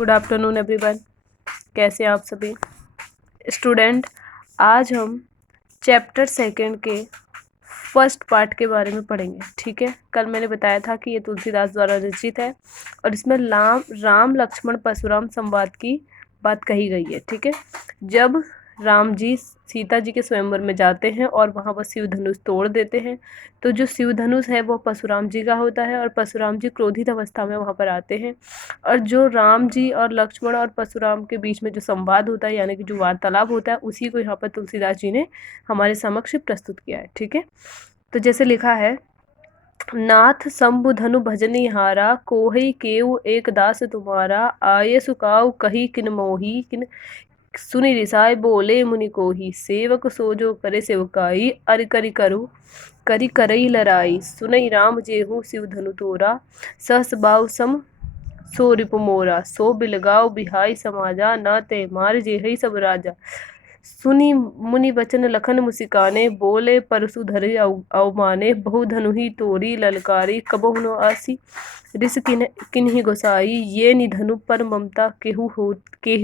Good afternoon everyone. कैसे हैं आप सभी स्टूडेंट। आज हम चैप्टर सेकंड के फर्स्ट पार्ट के बारे में पढ़ेंगे। ठीक है, कल मैंने बताया था कि ये तुलसीदास द्वारा रचित है और इसमें राम लक्ष्मण परशुराम संवाद की बात कही गई है। ठीक है, जब राम जी सीता जी के स्वयंवर में जाते हैं और वहाँ पर शिव धनुष तोड़ देते हैं, तो जो शिव धनुष है वो परशुराम जी का होता है और परशुराम जी क्रोधित अवस्था में वहाँ पर आते हैं। और जो राम जी और लक्ष्मण और परशुराम के बीच में जो संवाद होता है, यानी कि जो वार्तालाप होता है, उसी को यहाँ पर तुलसीदास जी ने हमारे समक्ष प्रस्तुत किया है। ठीक है, तो जैसे लिखा है, नाथ शंभु धनु भजनी हारा, कोहि केउ एक दास तुम्हारा, आये सुकाउ कही किन मोही, किन सुनि रिसाय बोले मुनि कोही, सेवक सो जो करे सेवकाई, अरि करि करु करि करई लराई, सुनई राम जेहू शिव धनु तोरा, सहस बाहु सम सो रिपु मोरा, सो बिलगाओ बिहाई समाजा, न ते मार जेहई सब राजा, सुनी मुनि वचन लखन मुसिकाने, बोले परसु धरे अवमाने, बहु धनुहि तोरी ललकारी, कबहु न आसी रिस किन्हि गोसाई, ये निधनु पर ममता केहु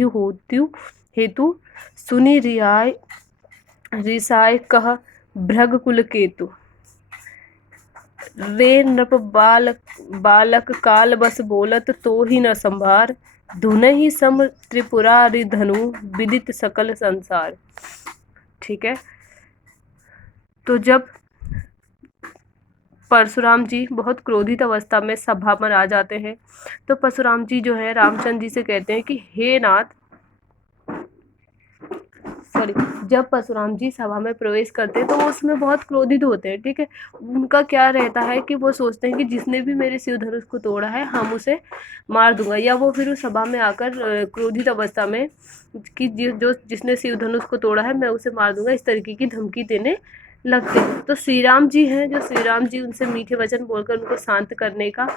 होत्यु हेतु, सुनि रिसाय कह भृग कुल केतु, रे नृप बालक काल बस बोलत तो ही न संभार, धुनहि सम त्रिपुरारि धनु विदित सकल संसार। ठीक है, तो जब परशुराम जी बहुत क्रोधित अवस्था में सभा में आ जाते हैं, तो परशुराम जी जो है रामचंद्र जी से कहते हैं कि हे नाथ, जब परशुराम जी सभा में प्रवेश करते हैं तो वो उसमें बहुत क्रोधित होते हैं। ठीक है, उनका क्या रहता है कि वो सोचते हैं कि जिसने भी मेरे शिव धनुष को तोड़ा है हम उसे मार दूंगा, या वो फिर उस सभा में आकर क्रोधित अवस्था में कि जिसने शिव धनुष को तोड़ा है मैं उसे मार दूंगा, इस तरीके की धमकी देने लगते हैं। तो श्री राम जी हैं, जो श्री राम जी उनसे मीठे वचन बोलकर उनको शांत करने का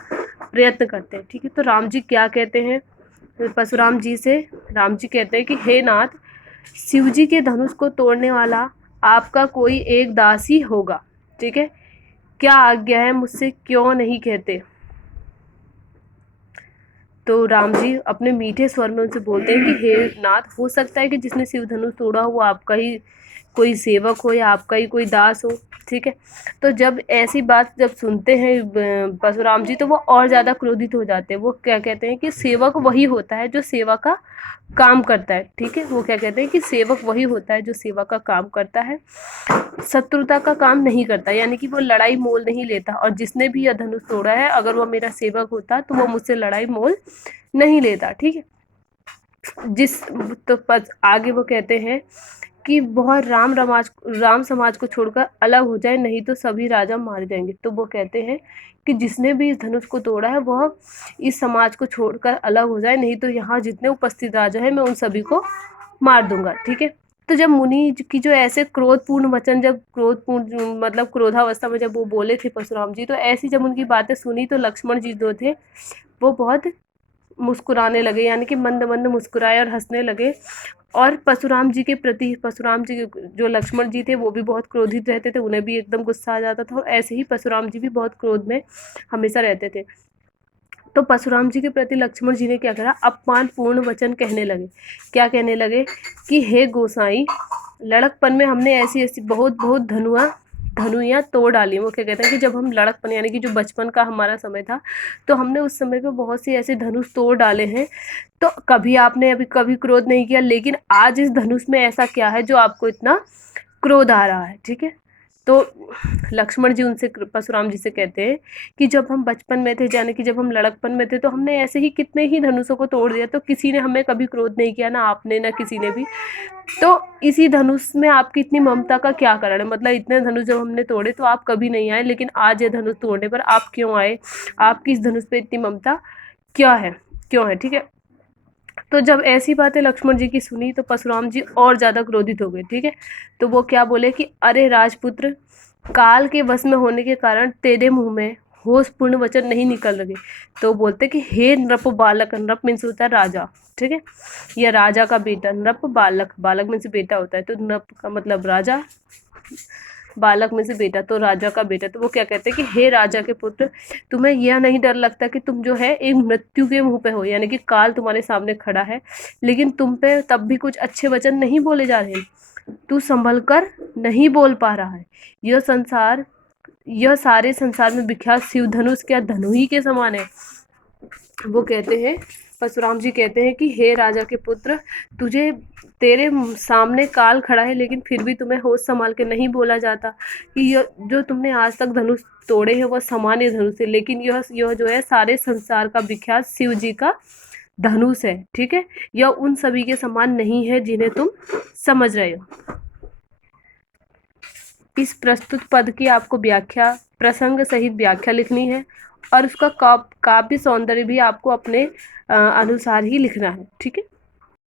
प्रयत्न करते हैं। ठीक है, तो राम जी क्या कहते हैं परशुराम जी से? राम जी कहते हैं कि हे नाथ, शिवजी के धनुष को तोड़ने वाला आपका कोई एक दास ही होगा। ठीक है, क्या आज्ञा है, मुझसे क्यों नहीं कहते? तो राम जी अपने मीठे स्वर में उनसे बोलते हैं कि हे नाथ, हो सकता है कि जिसने शिव धनुष तोड़ा हो वो आपका ही कोई सेवक हो या आपका ही कोई दास हो। ठीक है, तो जब ऐसी बात जब सुनते हैं परशुराम जी, तो वो और ज़्यादा क्रोधित हो जाते हैं। वो क्या कहते हैं कि सेवक वही होता है जो सेवा का काम करता है। ठीक है, वो क्या कहते हैं कि सेवक वही होता है जो सेवा का काम करता है, शत्रुता का काम नहीं करता, यानी कि वो लड़ाई मोल नहीं लेता। और जिसने भी यह धनुष तोड़ा है, अगर वो मेरा सेवक होता तो वो मुझसे लड़ाई मोल नहीं लेता। ठीक है, तो आगे वो कहते हैं कि वह राम समाज को छोड़कर अलग हो जाए, नहीं तो सभी राजा मारे जाएंगे। तो वो कहते हैं कि जिसने भी इस धनुष को तोड़ा है वह इस समाज को छोड़कर अलग हो जाए, नहीं तो यहाँ जितने उपस्थित राजा हैं मैं उन सभी को मार दूंगा। ठीक है, तो जब मुनि की जो ऐसे क्रोधपूर्ण वचन, जब क्रोधपूर्ण मतलब क्रोधावस्था में जब वो बोले थे परशुराम जी, तो ऐसी जब उनकी बातें सुनी तो लक्ष्मण जी जो थे वो बहुत मुस्कुराने लगे, यानी कि मंद मंद मुस्कुराए और हंसने लगे। और परशुराम जी के प्रति, परशुराम जी जो लक्ष्मण जी थे वो भी बहुत क्रोधित रहते थे, उन्हें भी एकदम गुस्सा आ जाता था, और ऐसे ही परशुराम जी भी बहुत क्रोध में हमेशा रहते थे। तो परशुराम जी के प्रति लक्ष्मण जी ने क्या करा, अपमानपूर्ण वचन कहने लगे। क्या कहने लगे कि हे गोसाई, लड़कपन में हमने ऐसी ऐसी बहुत बहुत धनुइयाँ तोड़ डाली। वो क्या कहते हैं कि जब हम लड़कपन, यानी कि जो बचपन का हमारा समय था, तो हमने उस समय पे बहुत से ऐसे धनुष तोड़ डाले हैं। तो कभी आपने अभी कभी क्रोध नहीं किया, लेकिन आज इस धनुष में ऐसा क्या है जो आपको इतना क्रोध आ रहा है? ठीक है, तो लक्ष्मण जी उनसे, परशुराम जी से कहते हैं कि जब हम बचपन में थे, यानी कि जब हम लड़कपन में थे, तो हमने ऐसे ही कितने ही धनुषों को तोड़ दिया, तो किसी ने हमें कभी क्रोध नहीं किया, ना आपने ना किसी ने भी। तो इसी धनुष में आपकी इतनी ममता का क्या कारण है? मतलब इतने धनुष जब हमने तोड़े तो आप कभी नहीं आए, लेकिन आज ये धनुष तोड़ने पर आप क्यों आए? आपकी इस धनुष पे इतनी ममता क्या है, क्यों है? ठीक है, तो जब ऐसी बातें लक्ष्मण जी की सुनी तो परशुराम जी और ज़्यादा क्रोधित हो गए। ठीक है, तो वो क्या बोले कि अरे राजपुत्र, काल के वश में होने के कारण तेरे मुंह में होशपूर्ण वचन नहीं निकल रहे। तो बोलते कि हे नृप बालक, नृप मीन्स होता है राजा। ठीक है, या राजा का बेटा, नृप बालक, बालक मीन्स बेटा होता है, तो नृप का मतलब राजा, बालक में से बेटा, तो राजा का बेटा। तो वो क्या कहते हैं कि हे राजा के पुत्र, तुम्हें यह नहीं डर लगता कि तुम जो है एक मृत्यु के मुंह पे हो, यानी कि काल तुम्हारे सामने खड़ा है, लेकिन तुम पे तब भी कुछ अच्छे वचन नहीं बोले जा रहे, तू संभल कर नहीं बोल पा रहा है। यह सारे संसार में विख्यात शिव धनुष क्या धनु ही के समान है। वो कहते हैं, परशुराम जी कहते हैं कि हे राजा के पुत्र, तेरे सामने काल खड़ा है, लेकिन फिर भी तुम्हें होश संभाल के नहीं बोला जाता कि यह जो तुमने आज तक धनुष तोड़े हैं वह सामान्य धनुष है, लेकिन यह जो है सारे संसार का विख्यात शिव जी का धनुष है। ठीक है, यह उन सभी के समान नहीं है जिन्हें तुम समझ रहे हो। इस प्रस्तुत पद की आपको व्याख्या, प्रसंग सहित व्याख्या लिखनी है, और उसका काव्य सौंदर्य भी आपको अपने अनुसार ही लिखना है। ठीक है।